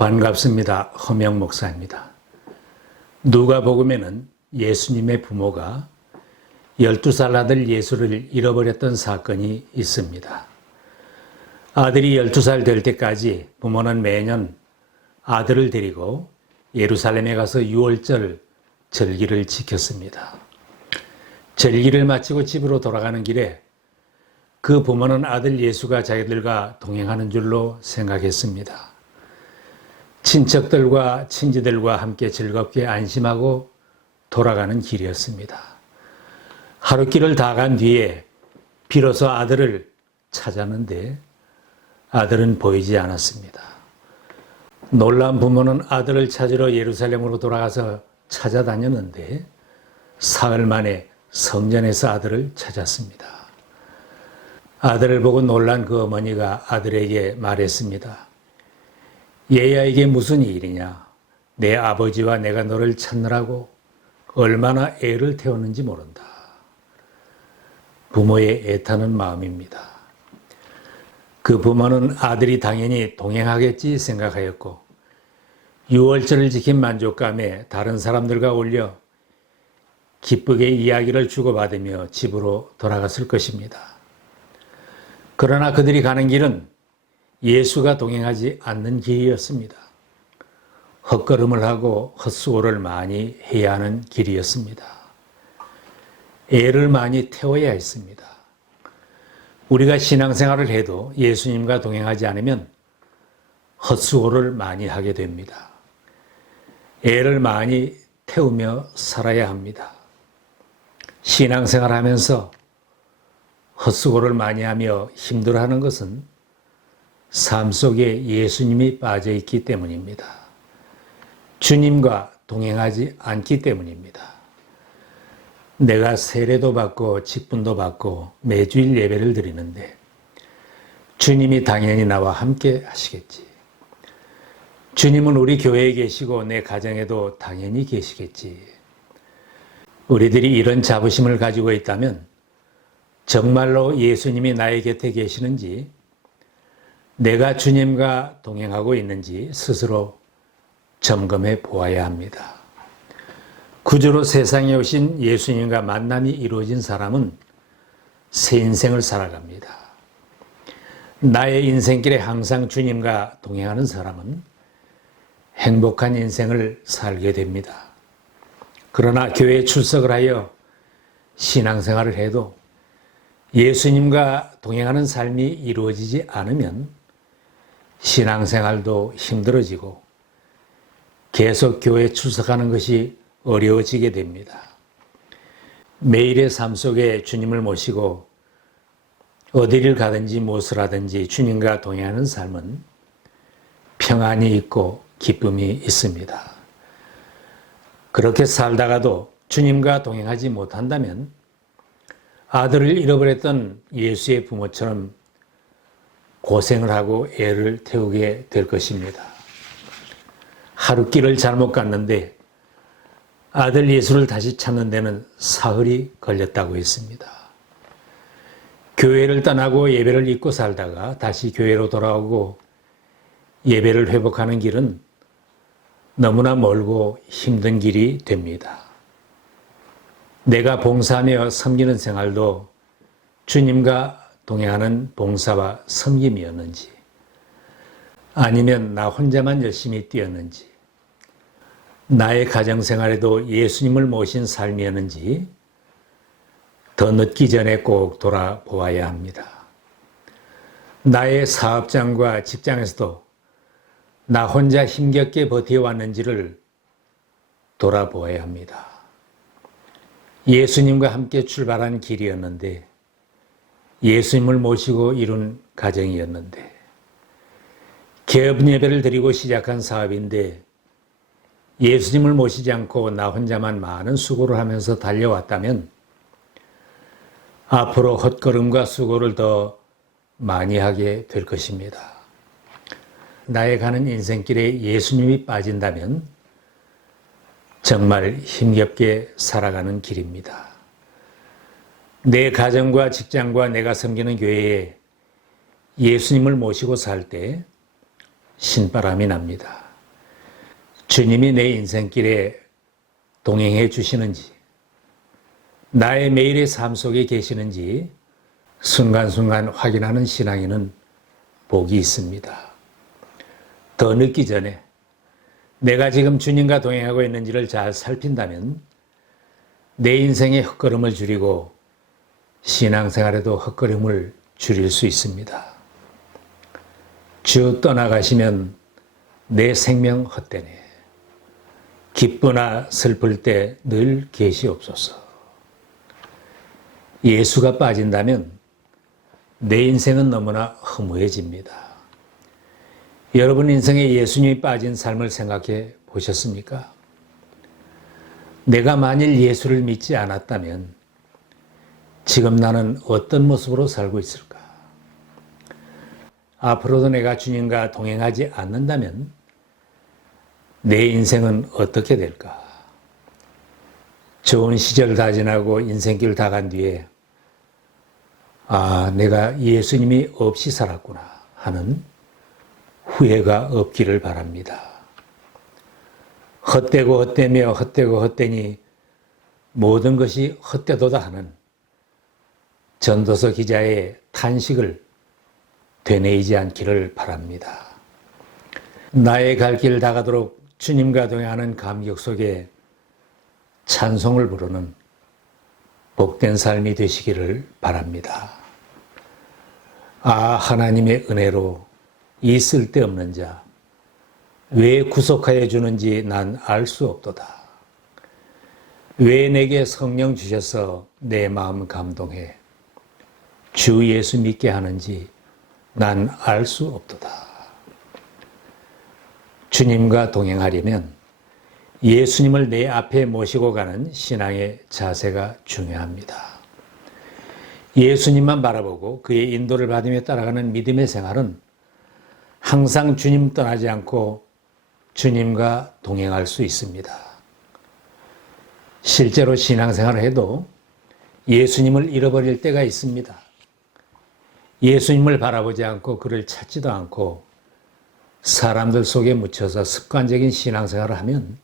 반갑습니다. 허명 목사입니다. 누가복음에는 예수님의 부모가 12살 아들 예수를 잃어버렸던 사건이 있습니다. 아들이 12살 될 때까지 부모는 매년 아들을 데리고 예루살렘에 가서 유월절 절기를 지켰습니다. 절기를 마치고 집으로 돌아가는 길에 그 부모는 아들 예수가 자기들과 동행하는 줄로 생각했습니다. 친척들과 친지들과 함께 즐겁게 안심하고 돌아가는 길이었습니다. 하루길을 다 간 뒤에 비로소 아들을 찾았는데 아들은 보이지 않았습니다. 놀란 부모는 아들을 찾으러 예루살렘으로 돌아가서 찾아다녔는데 사흘 만에 성전에서 아들을 찾았습니다. 아들을 보고 놀란 그 어머니가 아들에게 말했습니다. 얘야, 이게 무슨 일이냐? 내 아버지와 내가 너를 찾느라고 얼마나 애를 태웠는지 모른다. 부모의 애타는 마음입니다. 그 부모는 아들이 당연히 동행하겠지 생각하였고 유월절을 지킨 만족감에 다른 사람들과 어울려 기쁘게 이야기를 주고받으며 집으로 돌아갔을 것입니다. 그러나 그들이 가는 길은 예수가 동행하지 않는 길이었습니다. 헛걸음을 하고 헛수고를 많이 해야 하는 길이었습니다. 애를 많이 태워야 했습니다. 우리가 신앙생활을 해도 예수님과 동행하지 않으면 헛수고를 많이 하게 됩니다. 애를 많이 태우며 살아야 합니다. 신앙생활 하면서 헛수고를 많이 하며 힘들어하는 것은 삶 속에 예수님이 빠져 있기 때문입니다. 주님과 동행하지 않기 때문입니다. 내가 세례도 받고 직분도 받고 매주일 예배를 드리는데 주님이 당연히 나와 함께 하시겠지. 주님은 우리 교회에 계시고 내 가정에도 당연히 계시겠지. 우리들이 이런 자부심을 가지고 있다면 정말로 예수님이 나의 곁에 계시는지 내가 주님과 동행하고 있는지 스스로 점검해 보아야 합니다. 구주로 세상에 오신 예수님과 만남이 이루어진 사람은 새 인생을 살아갑니다. 나의 인생길에 항상 주님과 동행하는 사람은 행복한 인생을 살게 됩니다. 그러나 교회에 출석을 하여 신앙생활을 해도 예수님과 동행하는 삶이 이루어지지 않으면 신앙생활도 힘들어지고 계속 교회에 출석하는 것이 어려워지게 됩니다. 매일의 삶 속에 주님을 모시고 어디를 가든지 무엇을 하든지 주님과 동행하는 삶은 평안이 있고 기쁨이 있습니다. 그렇게 살다가도 주님과 동행하지 못한다면 아들을 잃어버렸던 예수의 부모처럼 고생을 하고 애를 태우게 될 것입니다. 하루길을 잘못 갔는데 아들 예수를 다시 찾는 데는 사흘이 걸렸다고 했습니다. 교회를 떠나고 예배를 잊고 살다가 다시 교회로 돌아오고 예배를 회복하는 길은 너무나 멀고 힘든 길이 됩니다. 내가 봉사하며 섬기는 생활도 주님과 동행하는 봉사와 섬김이었는지 아니면 나 혼자만 열심히 뛰었는지 나의 가정생활에도 예수님을 모신 삶이었는지 더 늦기 전에 꼭 돌아보아야 합니다. 나의 사업장과 직장에서도 나 혼자 힘겹게 버텨왔는지를 돌아보아야 합니다. 예수님과 함께 출발한 길이었는데 예수님을 모시고 이룬 가정이었는데 개업 예배를 드리고 시작한 사업인데 예수님을 모시지 않고 나 혼자만 많은 수고를 하면서 달려왔다면 앞으로 헛걸음과 수고를 더 많이 하게 될 것입니다. 나의 가는 인생길에 예수님이 빠진다면 정말 힘겹게 살아가는 길입니다. 내 가정과 직장과 내가 섬기는 교회에 예수님을 모시고 살 때 신바람이 납니다. 주님이 내 인생길에 동행해 주시는지, 나의 매일의 삶 속에 계시는지 순간순간 확인하는 신앙에는 복이 있습니다. 더 늦기 전에 내가 지금 주님과 동행하고 있는지를 잘 살핀다면 내 인생의 헛걸음을 줄이고 신앙생활에도 헛걸음을 줄일 수 있습니다. 주 떠나가시면 내 생명 헛되네. 기쁘나 슬플 때 늘 계시옵소서. 예수가 빠진다면 내 인생은 너무나 허무해집니다. 여러분 인생에 예수님이 빠진 삶을 생각해 보셨습니까? 내가 만일 예수를 믿지 않았다면 지금 나는 어떤 모습으로 살고 있을까? 앞으로도 내가 주님과 동행하지 않는다면 내 인생은 어떻게 될까? 좋은 시절 다 지나고 인생길 다 간 뒤에 내가 예수님이 없이 살았구나 하는 후회가 없기를 바랍니다. 헛되고 헛되며 헛되고 헛되니 모든 것이 헛되도다 하는 전도서 기자의 탄식을 되뇌이지 않기를 바랍니다. 나의 갈 길 다 가도록 주님과 동행하는 감격 속에 찬송을 부르는 복된 삶이 되시기를 바랍니다. 하나님의 은혜로 이 쓸데없는 자, 왜 구속하여 주는지 난 알 수 없도다. 왜 내게 성령 주셔서 내 마음 감동해 주 예수 믿게 하는지 난 알 수 없도다. 주님과 동행하려면 예수님을 내 앞에 모시고 가는 신앙의 자세가 중요합니다. 예수님만 바라보고 그의 인도를 받으며 따라가는 믿음의 생활은 항상 주님 떠나지 않고 주님과 동행할 수 있습니다. 실제로 신앙생활을 해도 예수님을 잃어버릴 때가 있습니다. 예수님을 바라보지 않고 그를 찾지도 않고 사람들 속에 묻혀서 습관적인 신앙생활을 하면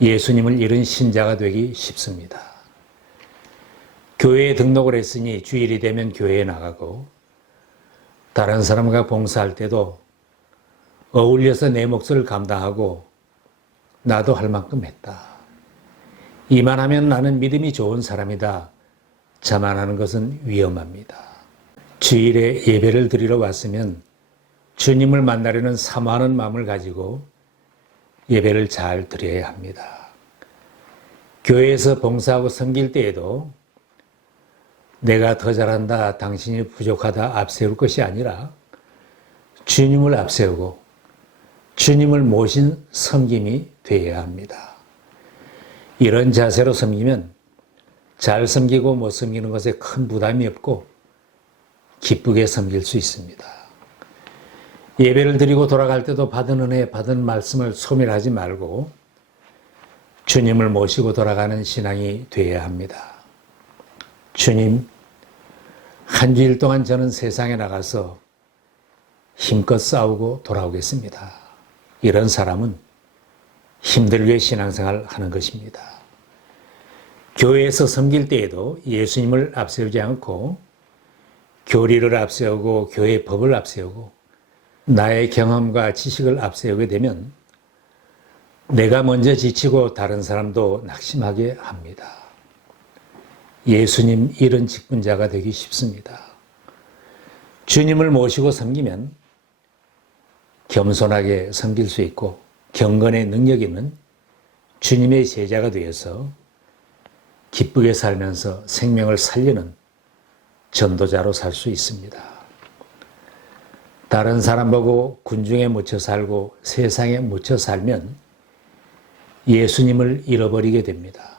예수님을 잃은 신자가 되기 쉽습니다. 교회에 등록을 했으니 주일이 되면 교회에 나가고 다른 사람과 봉사할 때도 어울려서 내 몫을 감당하고 나도 할 만큼 했다. 이만하면 나는 믿음이 좋은 사람이다. 자만하는 것은 위험합니다. 주일에 예배를 드리러 왔으면 주님을 만나려는 사모하는 마음을 가지고 예배를 잘 드려야 합니다. 교회에서 봉사하고 섬길 때에도 내가 더 잘한다, 당신이 부족하다 앞세울 것이 아니라 주님을 앞세우고 주님을 모신 섬김이 되어야 합니다. 이런 자세로 섬기면 잘 섬기고 못 섬기는 것에 큰 부담이 없고 기쁘게 섬길 수 있습니다. 예배를 드리고 돌아갈 때도 받은 은혜, 받은 말씀을 소멸하지 말고 주님을 모시고 돌아가는 신앙이 되어야 합니다. 주님, 한 주일 동안 저는 세상에 나가서 힘껏 싸우고 돌아오겠습니다. 이런 사람은 힘들게 신앙생활 하는 것입니다. 교회에서 섬길 때에도 예수님을 앞세우지 않고 교리를 앞세우고 교회 법을 앞세우고 나의 경험과 지식을 앞세우게 되면 내가 먼저 지치고 다른 사람도 낙심하게 합니다. 예수님 잃은 직분자가 되기 쉽습니다. 주님을 모시고 섬기면 겸손하게 섬길 수 있고 경건의 능력 있는 주님의 제자가 되어서 기쁘게 살면서 생명을 살리는 전도자로 살 수 있습니다. 다른 사람 보고 군중에 묻혀 살고 세상에 묻혀 살면 예수님을 잃어버리게 됩니다.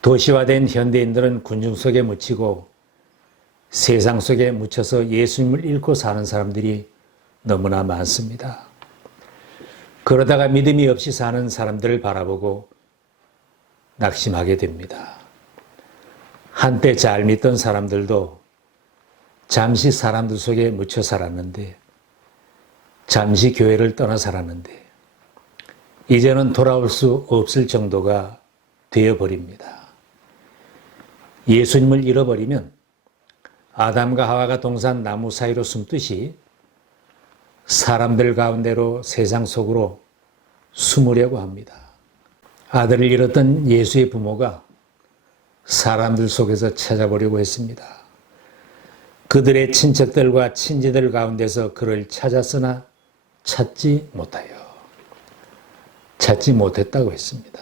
도시화된 현대인들은 군중 속에 묻히고 세상 속에 묻혀서 예수님을 잃고 사는 사람들이 너무나 많습니다. 그러다가 믿음이 없이 사는 사람들을 바라보고 낙심하게 됩니다. 한때 잘 믿던 사람들도 잠시 사람들 속에 묻혀 살았는데, 잠시 교회를 떠나 살았는데, 이제는 돌아올 수 없을 정도가 되어버립니다. 예수님을 잃어버리면 아담과 하와가 동산 나무 사이로 숨듯이 사람들 가운데로 세상 속으로 숨으려고 합니다. 아들을 잃었던 예수의 부모가 사람들 속에서 찾아보려고 했습니다. 그들의 친척들과 친지들 가운데서 그를 찾았으나 찾지 못했다고 했습니다.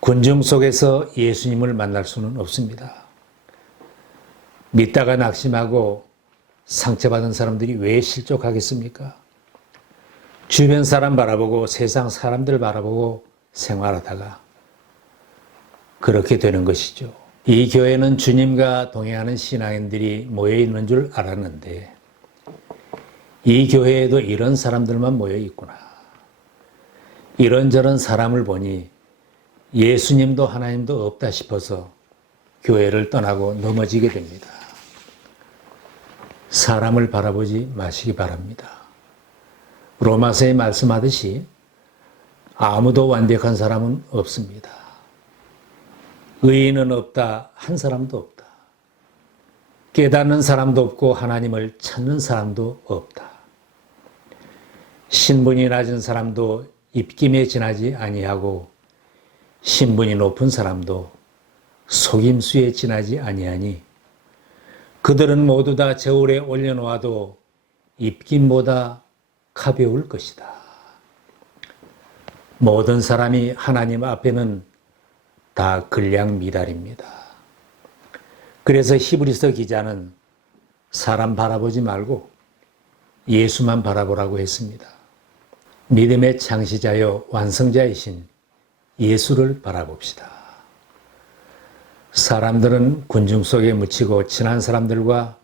군중 속에서 예수님을 만날 수는 없습니다. 믿다가 낙심하고 상처받은 사람들이 왜 실족하겠습니까? 주변 사람 바라보고 세상 사람들 바라보고 생활하다가 그렇게 되는 것이죠. 이 교회는 주님과 동행하는 신앙인들이 모여 있는 줄 알았는데 이 교회에도 이런 사람들만 모여 있구나. 이런저런 사람을 보니 예수님도 하나님도 없다 싶어서 교회를 떠나고 넘어지게 됩니다. 사람을 바라보지 마시기 바랍니다. 로마서에 말씀하듯이 아무도 완벽한 사람은 없습니다. 의인은 없다, 한 사람도 없다. 깨닫는 사람도 없고 하나님을 찾는 사람도 없다. 신분이 낮은 사람도 입김에 지나지 아니하고 신분이 높은 사람도 속임수에 지나지 아니하니 그들은 모두 다 저울에 올려놓아도 입김보다 가벼울 것이다. 모든 사람이 하나님 앞에는 다 근량 미달입니다. 그래서 히브리서 기자는 사람 바라보지 말고 예수만 바라보라고 했습니다. 믿음의 창시자여 완성자이신 예수를 바라봅시다. 사람들은 군중 속에 묻히고 친한 사람들과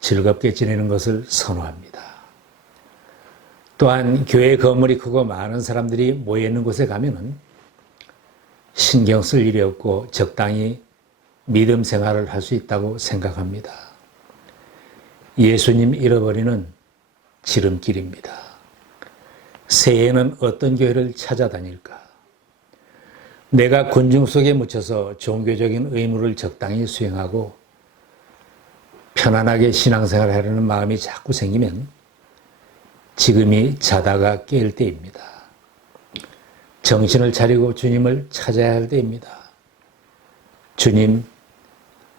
즐겁게 지내는 것을 선호합니다. 또한 교회 건물이 크고 많은 사람들이 모여있는 곳에 가면은 신경 쓸 일이 없고 적당히 믿음 생활을 할 수 있다고 생각합니다. 예수님 잃어버리는 지름길입니다. 새해에는 어떤 교회를 찾아다닐까? 내가 군중 속에 묻혀서 종교적인 의무를 적당히 수행하고 편안하게 신앙생활을 하려는 마음이 자꾸 생기면 지금이 자다가 깰 때입니다. 정신을 차리고 주님을 찾아야 할 때입니다. 주님,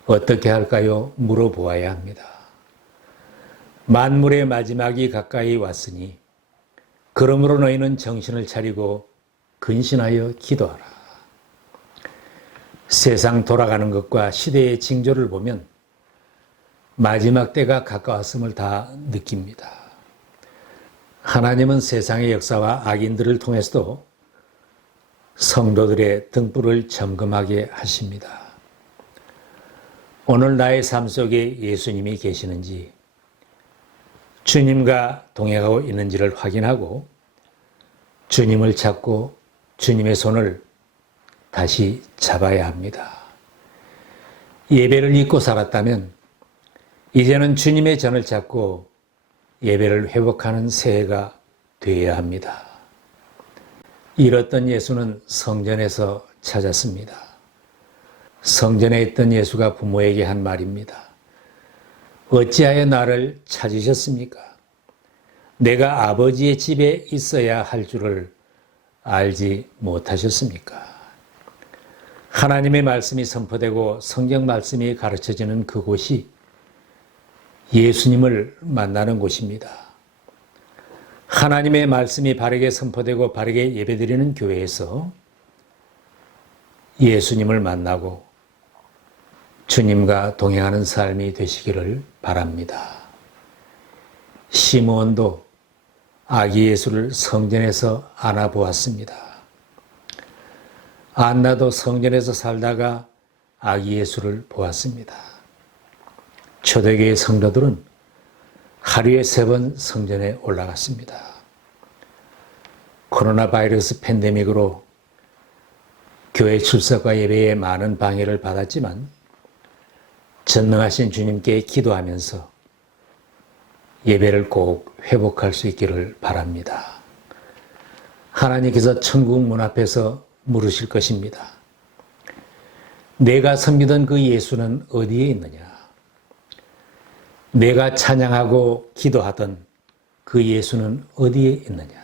어떻게 할까요? 물어보아야 합니다. 만물의 마지막이 가까이 왔으니 그러므로 너희는 정신을 차리고 근신하여 기도하라. 세상 돌아가는 것과 시대의 징조를 보면 마지막 때가 가까웠음을 다 느낍니다. 하나님은 세상의 역사와 악인들을 통해서도 성도들의 등불을 점검하게 하십니다. 오늘 나의 삶 속에 예수님이 계시는지, 주님과 동행하고 있는지를 확인하고 주님을 찾고 주님의 손을 다시 잡아야 합니다. 예배를 잊고 살았다면 이제는 주님의 전을 찾고 예배를 회복하는 새해가 되어야 합니다. 잃었던 예수는 성전에서 찾았습니다. 성전에 있던 예수가 부모에게 한 말입니다. 어찌하여 나를 찾으셨습니까? 내가 아버지의 집에 있어야 할 줄을 알지 못하셨습니까? 하나님의 말씀이 선포되고 성경 말씀이 가르쳐지는 그곳이 예수님을 만나는 곳입니다. 하나님의 말씀이 바르게 선포되고 바르게 예배드리는 교회에서 예수님을 만나고 주님과 동행하는 삶이 되시기를 바랍니다. 시므온도 아기 예수를 성전에서 안아보았습니다. 안나도 성전에서 살다가 아기 예수를 보았습니다. 초대교회 성도들은 하루에 3번 성전에 올라갔습니다. 코로나 바이러스 팬데믹으로 교회 출석과 예배에 많은 방해를 받았지만 전능하신 주님께 기도하면서 예배를 꼭 회복할 수 있기를 바랍니다. 하나님께서 천국 문 앞에서 물으실 것입니다. 내가 섬기던 그 예수는 어디에 있느냐? 내가 찬양하고 기도하던 그 예수는 어디에 있느냐?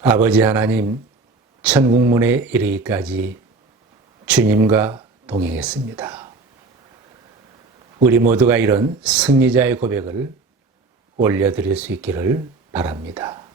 아버지 하나님, 천국 문에 이르기까지 주님과 동행했습니다. 우리 모두가 이런 승리자의 고백을 올려드릴 수 있기를 바랍니다.